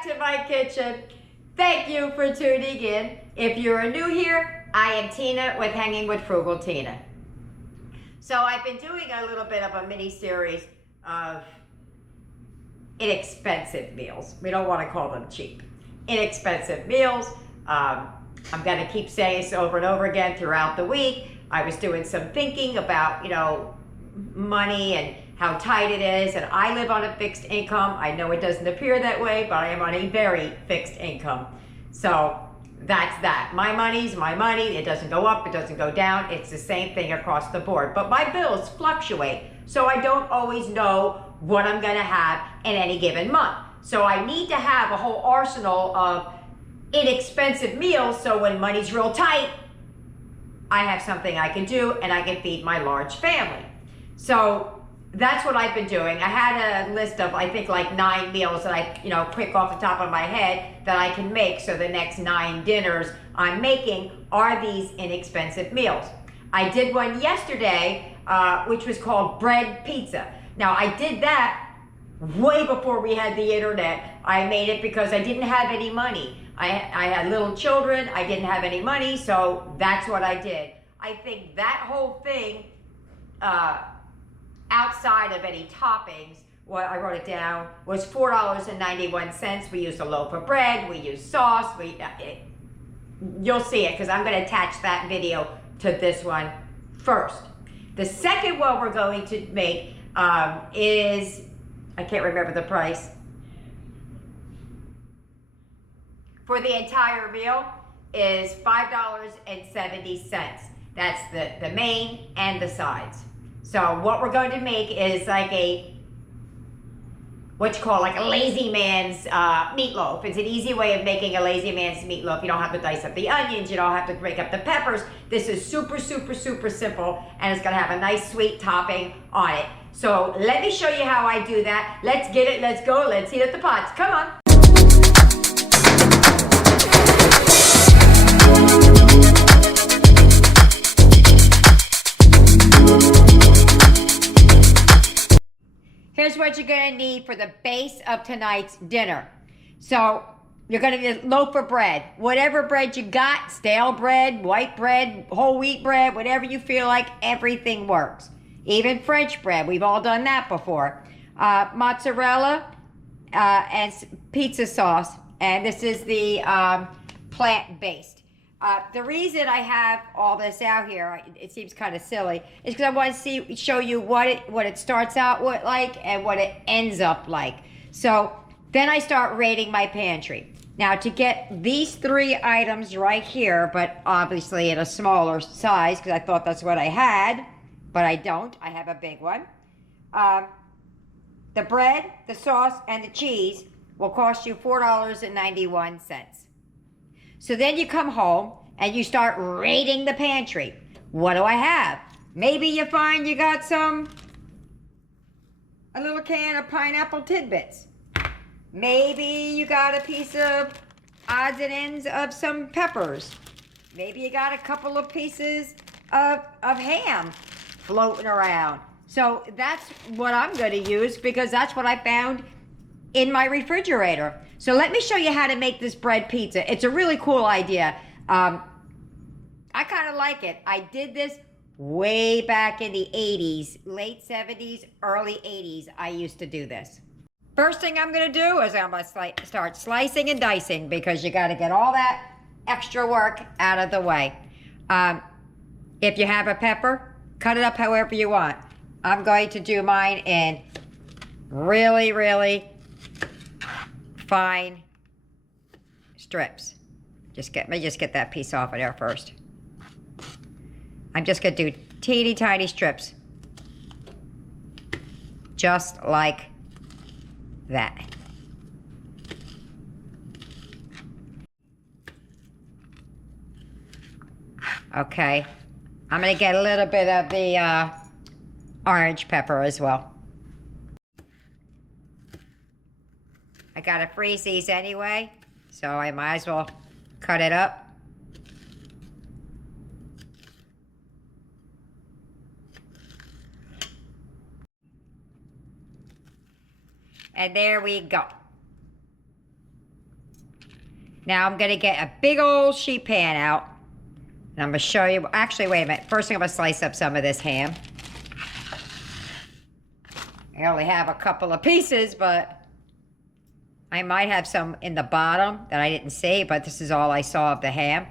back to my kitchen. Thank you for tuning in. If you're new here, I am Tina with Hanging with Frugal Tina. So I've been doing a little bit of a mini series of inexpensive meals. We don't want to call them cheap. Inexpensive meals. I'm going to keep saying this over and over again throughout the week. I was doing some thinking about, money and how tight it is, and I live on a fixed income. I know it doesn't appear that way, but I am on a very fixed income. So that's that. My money's my money. It doesn't go up, it doesn't go down. It's the same thing across the board. But my bills fluctuate, so I don't always know what I'm gonna have in any given month. So I need to have a whole arsenal of inexpensive meals, so when money's real tight, I have something I can do and I can feed my large family. So that's what I've been doing. I had a list of, I think, like 9 meals that I, quick off the top of my head that I can make. So the next 9 dinners I'm making are these inexpensive meals. I did one yesterday, which was called bread pizza. Now I did that way before we had the internet. I made it because I didn't have any money. I had little children, I didn't have any money, so that's what I did. I think that whole thing, outside of any toppings, what I wrote it down, was $4.91. We used a loaf of bread, we used sauce, you'll see it because I'm going to attach that video to this one first. The second one we're going to make is, I can't remember the price, for the entire meal is $5.70. That's the main and the sides. So what we're going to make is like what you call like a lazy man's meatloaf. It's an easy way of making a lazy man's meatloaf. You don't have to dice up the onions. You don't have to break up the peppers. This is super, super, super simple, and it's going to have a nice sweet topping on it. So let me show you how I do that. Let's get it. Let's go. Let's heat up the pots. Come on. Here's what you're going to need for the base of tonight's dinner. So you're going to need a loaf of bread. Whatever bread you got, stale bread, white bread, whole wheat bread, whatever you feel like, everything works. Even French bread, we've all done that before. Mozzarella and pizza sauce, and this is the plant-based. The reason I have all this out here, it seems kind of silly, is because I want to show you what it starts out with like and what it ends up like. So then I start raiding my pantry. Now to get these 3 items right here, but obviously in a smaller size because I thought that's what I had, but I don't. I have a big one. The bread, the sauce, and the cheese will cost you $4.91. So then you come home and you start raiding the pantry. What do I have? Maybe you find you got a little can of pineapple tidbits. Maybe you got a piece of odds and ends of some peppers. Maybe you got a couple of pieces of ham floating around. So that's what I'm going to use because that's what I found in my refrigerator. So let me show you how to make this bread pizza. It's a really cool idea. I kind of like it. I did this way back in the 80s, late 70s, early 80s. I used to do this. First thing I'm going to do is I'm going to start slicing and dicing because you got to get all that extra work out of the way. If you have a pepper, cut it up however you want. I'm going to do mine in really, really fine strips. Let me just get that piece off of there first. I'm just going to do teeny tiny strips. Just like that. Okay. I'm going to get a little bit of the orange pepper as well. I got to freeze these anyway, so I might as well cut it up. And there we go. Now I'm gonna get a big old sheet pan out. And I'm gonna show you, actually, wait a minute. First thing, I'm gonna slice up some of this ham. I only have a couple of pieces, but I might have some in the bottom that I didn't see, but this is all I saw of the ham.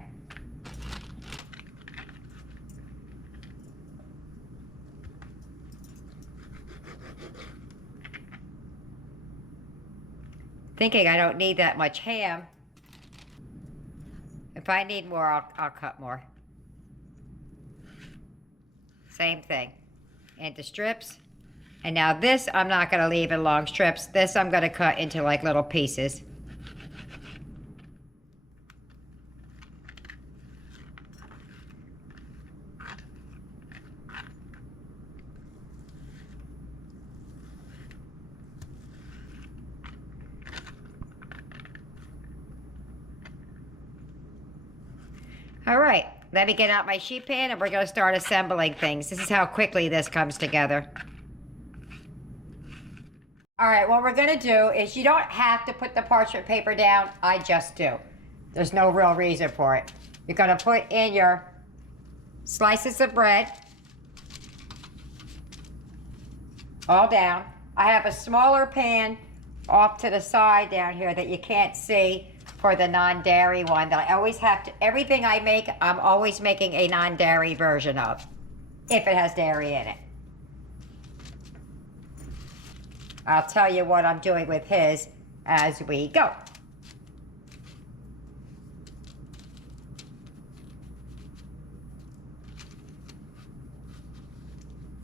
Thinking I don't need that much ham. If I need more, I'll cut more. Same thing. Into strips. And now this, I'm not going to leave in long strips. This I'm going to cut into like little pieces. All right, let me get out my sheet pan and we're going to start assembling things. This is how quickly this comes together. All right, what we're going to do is, you don't have to put the parchment paper down. I just do. There's no real reason for it. You're going to put in your slices of bread all down. I have a smaller pan off to the side down here that you can't see for the non-dairy one that I always have to, everything I make, I'm always making a non-dairy version of, if it has dairy in it. I'll tell you what I'm doing with his as we go.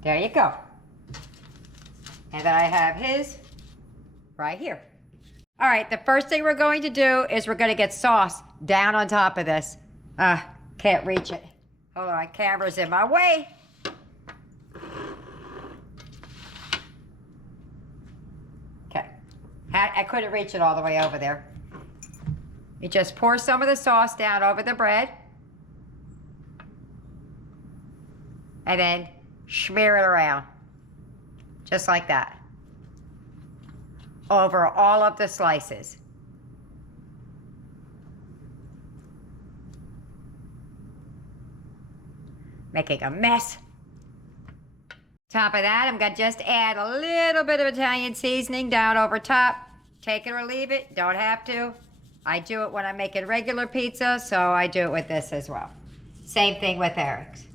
There you go. And then I have his right here. All right, the first thing we're going to do is we're going to get sauce down on top of this. Can't reach it. Hold on, camera's in my way. Okay, I couldn't reach it all the way over there. You just pour some of the sauce down over the bread. And then smear it around. Just like that. Over all of the slices. Making a mess. Top of that, I'm gonna just add a little bit of Italian seasoning down over top. Take it or leave it, don't have to. I do it when I'm making regular pizza, so I do it with this as well. Same thing with Eric's.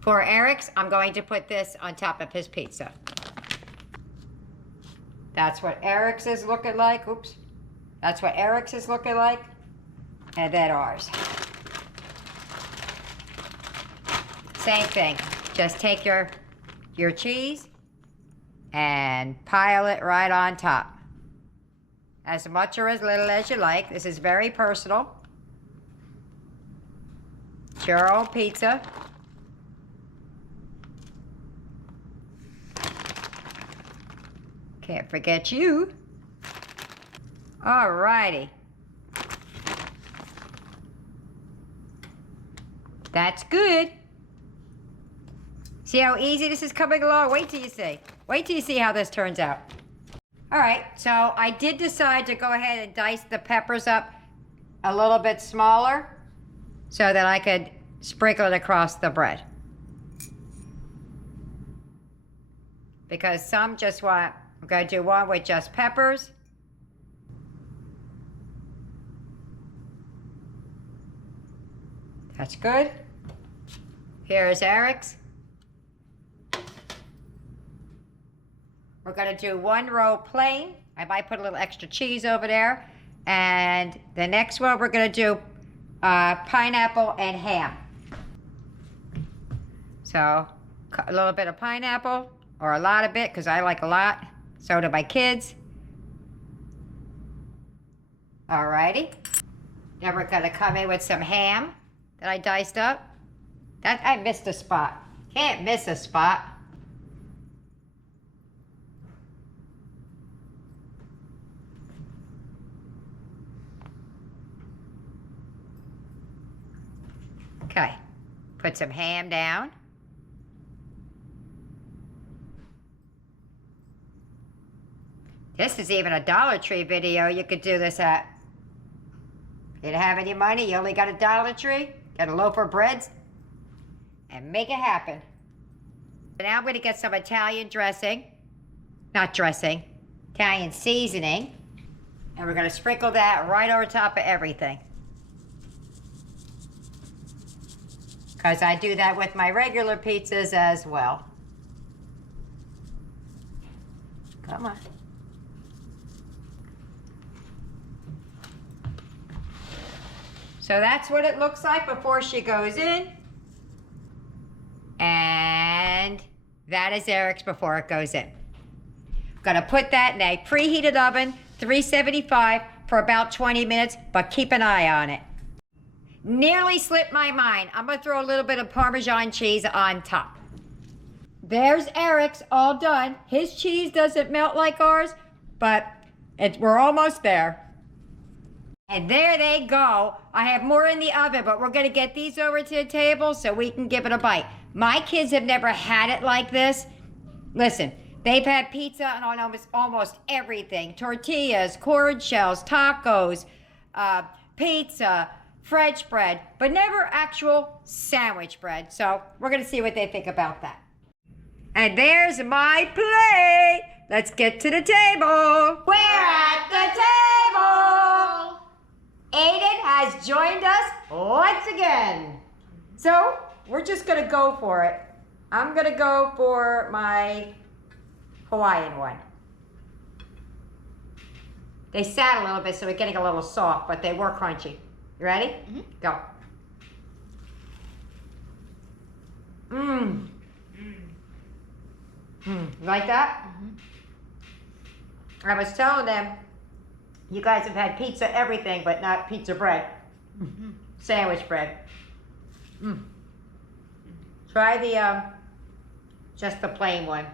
For Eric's, I'm going to put this on top of his pizza. That's what Eric's is looking like. Oops. That's what Eric's is looking like. And then ours. Same thing. Just take your cheese and pile it right on top. As much or as little as you like. This is very personal. It's your own pizza. Can't forget you. All righty. That's good. See how easy this is coming along? Wait till you see. Wait till you see how this turns out. All right, so I did decide to go ahead and dice the peppers up a little bit smaller so that I could sprinkle it across the bread. Because some just want, I'm going to do one with just peppers. That's good. Here's Eric's. We're going to do one row plain. I might put a little extra cheese over there. And the next one we're going to do pineapple and ham. So a little bit of pineapple, or a lot of it, because I like a lot. So do my kids. Alrighty. Then we're going to come in with some ham that I diced up. I missed a spot. Can't miss a spot. Okay, put some ham down. This is even a Dollar Tree video you could do this at. Didn't have any money, you only got a Dollar Tree, get a loaf of bread, and make it happen. Now I'm gonna get some Italian dressing. Not dressing, Italian seasoning. And we're gonna sprinkle that right over top of everything. Because I do that with my regular pizzas as well. Come on. So that's what it looks like before she goes in. And that is Eric's before it goes in. I'm gonna put that in a preheated oven, 375 for about 20 minutes, but keep an eye on it. Nearly slipped my mind. I'm gonna throw a little bit of Parmesan cheese on top. There's Eric's all done. His cheese doesn't melt like ours, but we're almost there. And there they go. I have more in the oven, but we're gonna get these over to the table so we can give it a bite. My kids have never had it like this. Listen, they've had pizza on almost everything. Tortillas, corn shells, tacos, pizza, French bread, but never actual sandwich bread. So we're gonna see what they think about that. And there's my plate. Let's get to the table. We're at the table. Aiden has joined us once again. So we're just gonna go for it. I'm gonna go for my Hawaiian one. They sat a little bit, so we're getting a little soft, but they were crunchy. You ready? Mm-hmm. Go. Mmm. You like that? Mm-hmm. I was telling them, you guys have had pizza everything, but not pizza bread. Mm-hmm. Sandwich bread. Mm. Try the, just the plain one.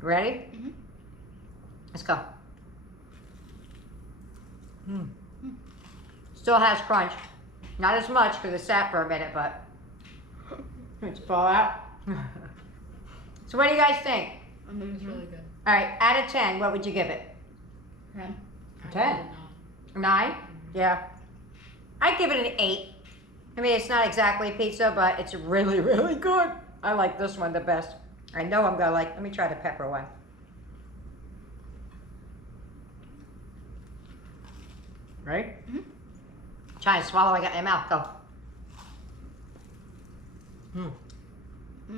Ready? Mm-hmm. Let's go. Mm. Still has crunch. Not as much because it sat for a minute, but it's fall out. So what do you guys think? I think it's really good. All right, out of 10, what would you give it? 10. 10? 9? Yeah. I'd give it an 8. I mean, it's not exactly pizza, but it's really, really good. I like this one the best. I know I'm gonna like, let me try the pepper one. Right? Mm-hmm. Try and swallow, I got in my mouth, go.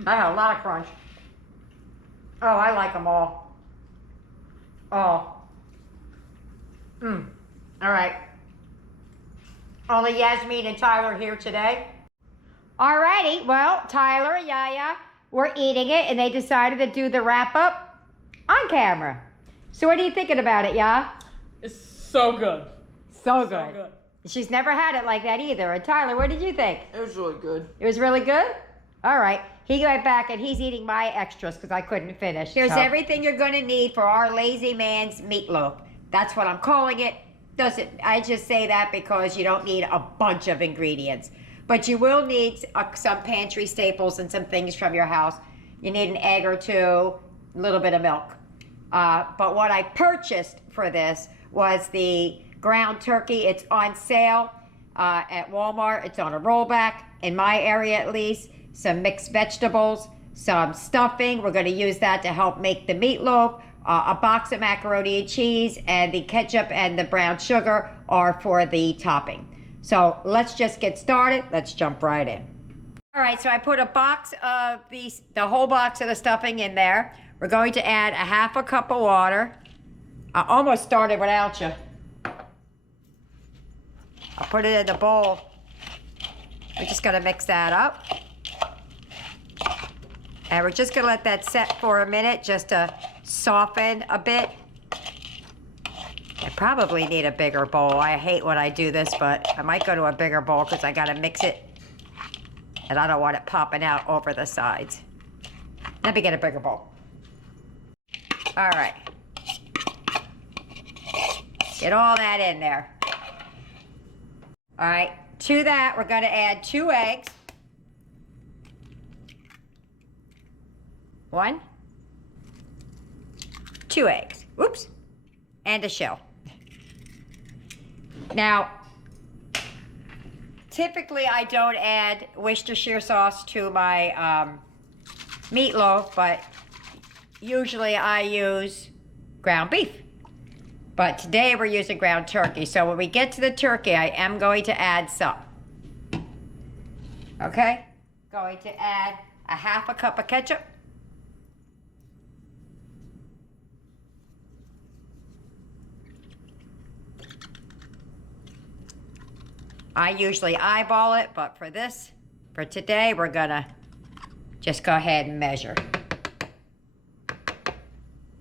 I had a lot of crunch. Oh, I like them all. Oh. All right. Only Yasmin and Tyler here today. Alrighty, well, Tyler and Yaya were eating it and they decided to do the wrap up on camera. So what are you thinking about it, Ya? It's so good. So good. She's never had it like that either. And Tyler, what did you think? It was really good. It was really good? All right. He went back and he's eating my extras because I couldn't finish. Here's everything you're going to need for our lazy man's meatloaf. That's what I'm calling it. I just say that because you don't need a bunch of ingredients. But you will need some pantry staples and some things from your house. You need an egg or two, a little bit of milk. But what I purchased for this was the ground turkey. It's on sale at Walmart. It's on a rollback, in my area at least. Some mixed vegetables, some stuffing. We're going to use that to help make the meatloaf. A box of macaroni and cheese, and the ketchup and the brown sugar are for the topping. So let's just get started. Let's jump right in. All right, so I put a box of the whole box of the stuffing in there. We're going to add a half a cup of water. I almost started without you. I'll put it in the bowl. We're just gonna mix that up. And we're just gonna let that set for a minute just to soften a bit. I probably need a bigger bowl. I hate when I do this, but I might go to a bigger bowl because I gotta mix it. And I don't want it popping out over the sides. Let me get a bigger bowl. All right. Get all that in there. All right, to that, we're gonna add 2 eggs. 1, 2 eggs. Oops. and a shell. Now, typically I don't add Worcestershire sauce to my meatloaf, but usually I use ground beef. But today we're using ground turkey. So when we get to the turkey, I am going to add some. Okay? Going to add a half a cup of ketchup. I usually eyeball it, but for today, we're gonna just go ahead and measure.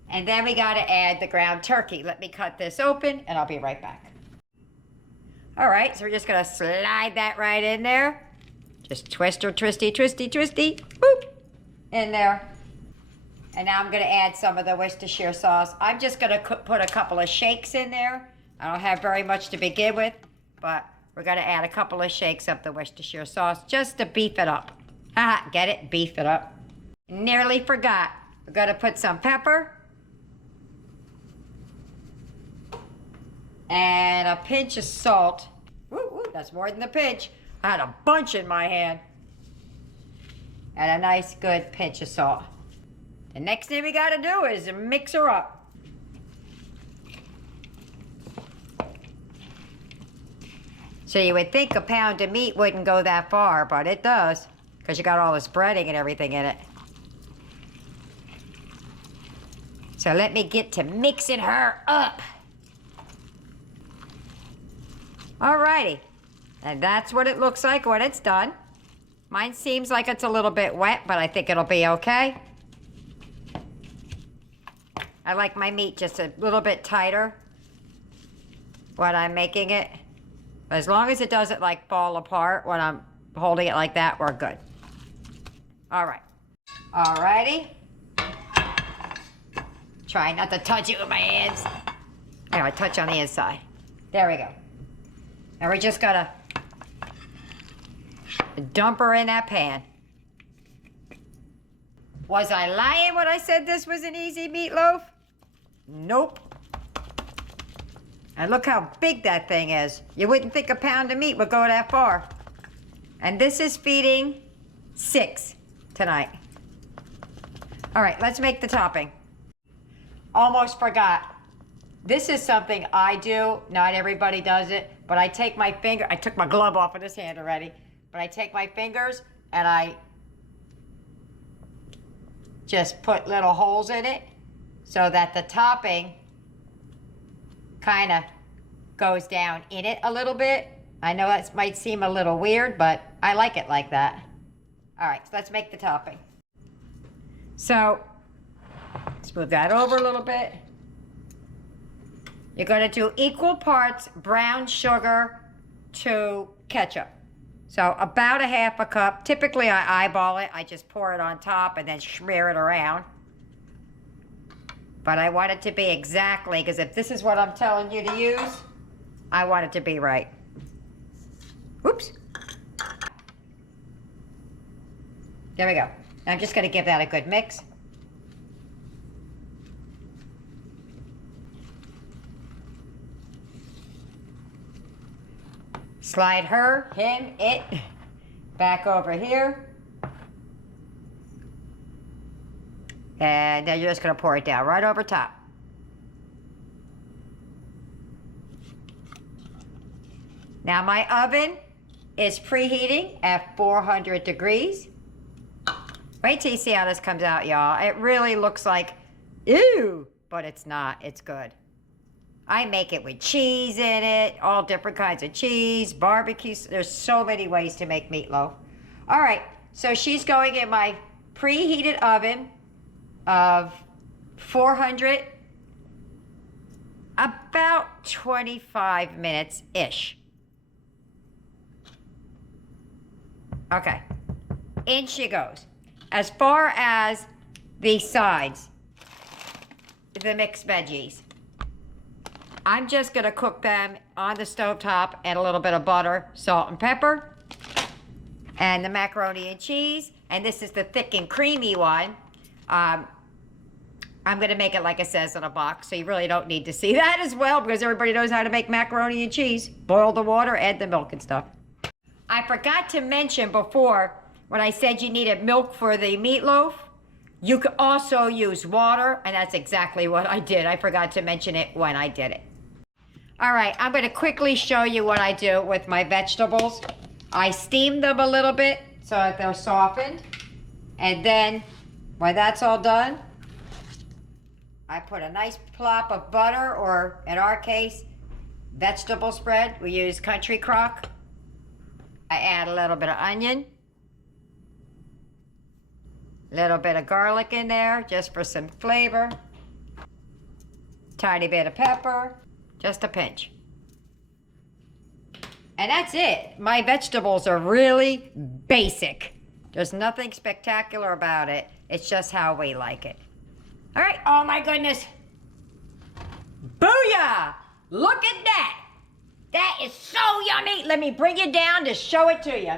And then we gotta add the ground turkey. Let me cut this open and I'll be right back. All right, so we're just gonna slide that right in there. Just twist or twisty, twisty, twisty, boop, in there. And now I'm gonna add some of the Worcestershire sauce. I'm just gonna put a couple of shakes in there. I don't have very much to begin with, but we're gonna add a couple of shakes of the Worcestershire sauce just to beef it up. Ah, get it? Beef it up. Nearly forgot. We're gonna put some pepper. And a pinch of salt. Woo, that's more than a pinch. I had a bunch in my hand. And a nice good pinch of salt. The next thing we gotta do is mix her up. So you would think a pound of meat wouldn't go that far, but it does, because you got all this breading and everything in it. So let me get to mixing her up. Alrighty, and that's what it looks like when it's done. Mine seems like it's a little bit wet, but I think it'll be okay. I like my meat just a little bit tighter when I'm making it. But as long as it doesn't like fall apart when I'm holding it like that, we're good. All right. Alrighty. Try not to touch it with my hands. There, I touch on the inside. There we go. Now we're just gonna dump her in that pan. Was I lying when I said this was an easy meatloaf? Nope. And look how big that thing is. You wouldn't think a pound of meat would go that far. And this is feeding 6 tonight. All right, let's make the topping. Almost forgot. This is something I do. Not everybody does it, but I take my finger. I took my glove off of this hand already, but I take my fingers and I just put little holes in it so that the topping kind of goes down in it a little bit. I know that might seem a little weird, but I like it like that. All right, so let's make the topping. So let's move that over a little bit. You're going to do equal parts brown sugar to ketchup. So about a half a cup. Typically I eyeball it. I just pour it on top and then smear it around. But I want it to be exactly, because if this is what I'm telling you to use, I want it to be right. Whoops. There we go. I'm just going to give that a good mix. Slide her, him, it back over here. And then you're just going to pour it down right over top. Now my oven is preheating at 400 degrees. Wait till you see how this comes out, y'all. It really looks like, ew, but it's not. It's good. I make it with cheese in it, all different kinds of cheese, barbecue. There's so many ways to make meatloaf. All right, so she's going in my preheated oven of 400, about 25 minutes-ish. Okay, in she goes. As far as the sides, the mixed veggies, I'm just gonna cook them on the stovetop and a little bit of butter, salt and pepper, and the macaroni and cheese. And this is the thick and creamy one. I'm going to make it like it says in a box, so you really don't need to see that as well, because everybody knows how to make macaroni and cheese. Boil the water, add the milk and stuff. I forgot to mention before, when I said you needed milk for the meatloaf, you could also use water, and that's exactly what I did. I forgot to mention it when I did it. All right, I'm going to quickly show you what I do with my vegetables. I steam them a little bit so that they're softened. And then, when that's all done, I put a nice plop of butter, or in our case, vegetable spread. We use Country Crock. I add a little bit of onion. A little bit of garlic in there, just for some flavor. Tiny bit of pepper, just a pinch. And that's it. My vegetables are really basic. There's nothing spectacular about it. It's just how we like it. All right, oh my goodness. Booyah! Look at that. That is so yummy. Let me bring it down to show it to you.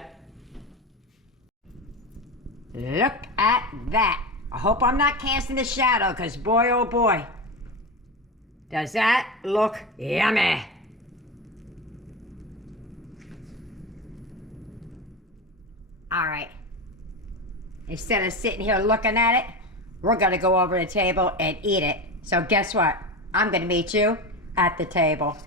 Look at that. I hope I'm not casting a shadow, because boy, oh boy, does that look yummy. All right. Instead of sitting here looking at it, we're going to go over to the table and eat it. So guess what? I'm going to meet you at the table.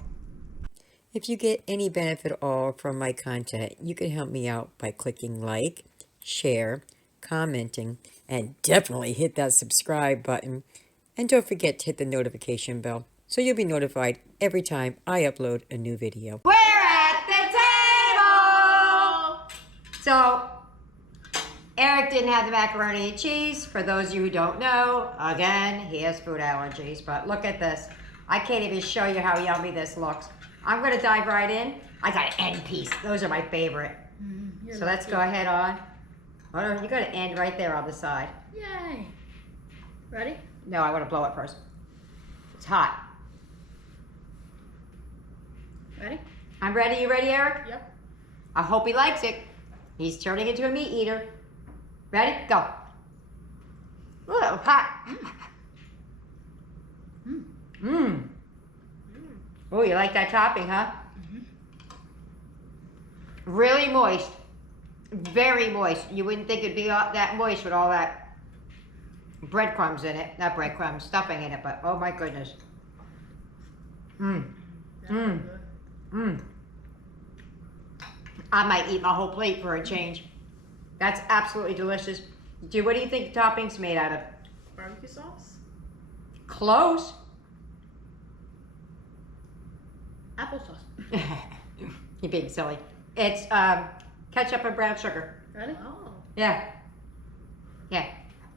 If you get any benefit at all from my content, you can help me out by clicking like, share, commenting, and definitely hit that subscribe button. And don't forget to hit the notification bell so you'll be notified every time I upload a new video. We're at the table! So, Eric didn't have the macaroni and cheese. For those of you who don't know, again, he has food allergies. But look at this. I can't even show you how yummy this looks. I'm going to dive right in. I got an end piece. Those are my favorite. So let's go ahead on. Hold on, you got an end right there on the side. Yay. Ready? No, I want to blow it first. It's hot. Ready? I'm ready. You ready, Eric? Yep. I hope he likes it. He's turning into a meat eater. Ready? Go. Ooh, hot. Mmm. Oh, you like that topping, huh? Really moist. Very moist. You wouldn't think it'd be that moist with all that breadcrumbs in it. Not breadcrumbs, stuffing in it, but oh my goodness. I might eat my whole plate for a change. That's absolutely delicious. Dude, what do you think the topping's made out of? Barbecue sauce? Close. Applesauce. You're being silly. It's ketchup and brown sugar. Ready? Oh. Yeah. Yeah.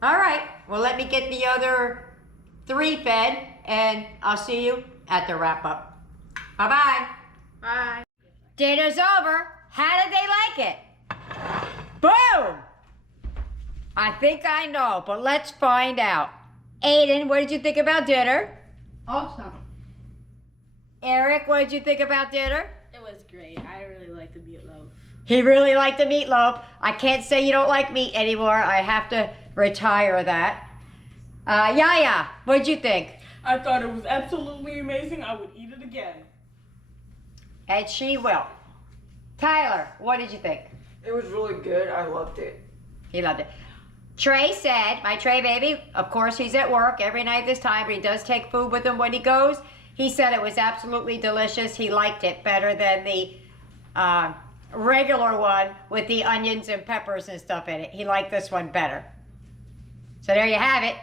All right. Well, let me get the other 3 fed, and I'll see you at the wrap up. Bye-bye. Bye. Dinner's over. How did they like it? Boom! I think I know, but let's find out. Aiden, what did you think about dinner? Awesome. Eric, what did you think about dinner? It was great. I really liked the meatloaf. He really liked the meatloaf. I can't say you don't like meat anymore. I have to retire that. Yaya, what did you think? I thought it was absolutely amazing. I would eat it again. And she will. Tyler, what did you think? It was really good. I loved it. He loved it. Trey said, my Trey baby, of course he's at work every night this time, but he does take food with him when he goes. He said it was absolutely delicious. He liked it better than the regular one with the onions and peppers and stuff in it. He liked this one better. So there you have it.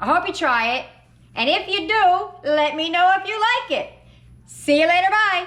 I hope you try it. And if you do, let me know if you like it. See you later. Bye.